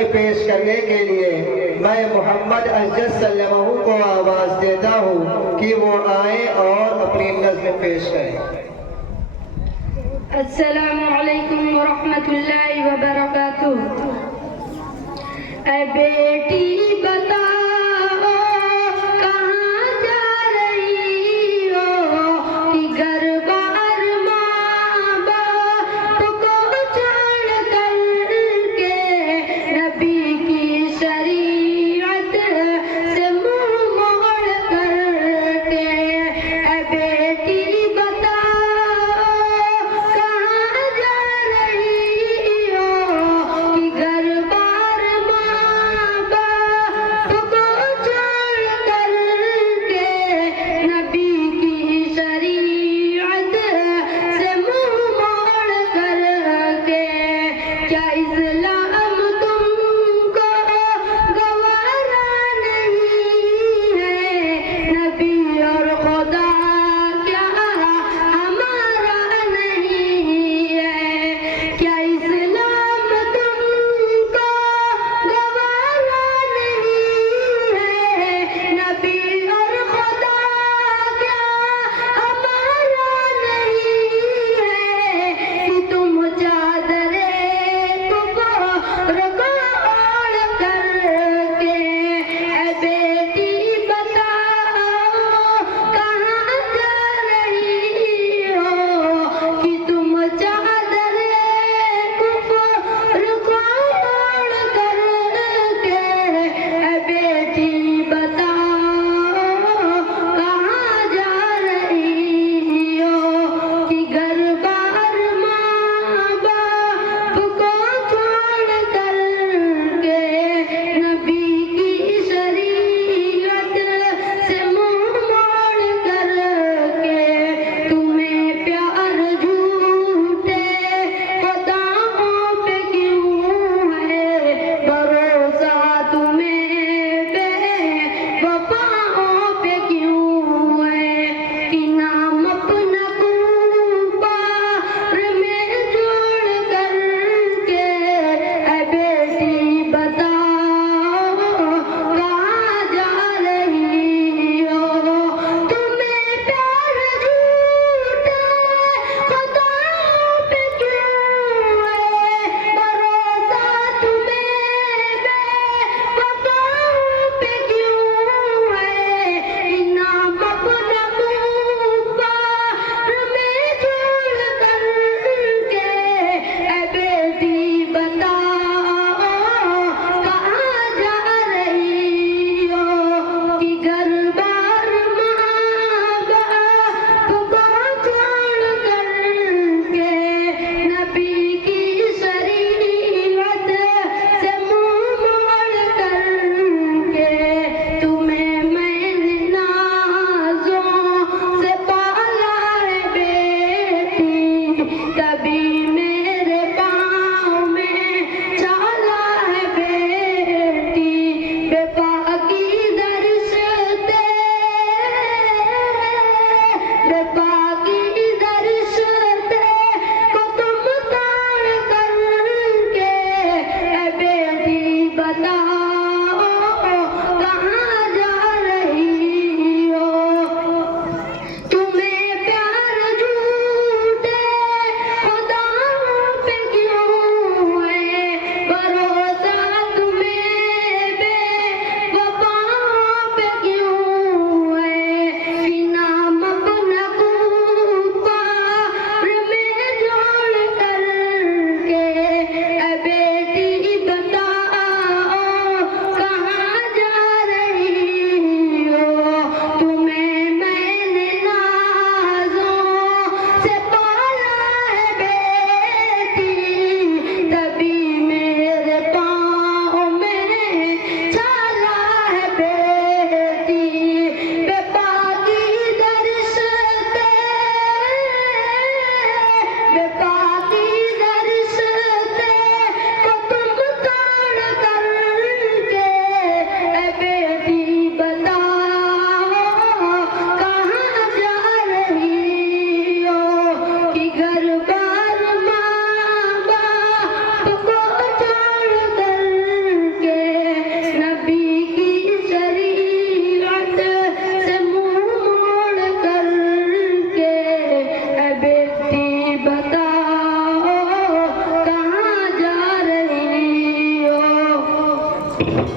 नज़्म पेश करने के लिए मैं मोहम्मद अज़्ज़ज सल्लल्लाहु को आवाज़ देता हूँ कि वो आए और अपनी नज़्म पेश करें। अस्सलामु अलैकुम व रहमतुल्लाहि व बरकातुहू। ऐ बेटी बताओ कहाँ जा रही हो कि घर बार माँ बाप को छोड़ कर के नबी की शरीयत से मुँह मोड़ कर के। ऐ बेटी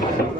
है।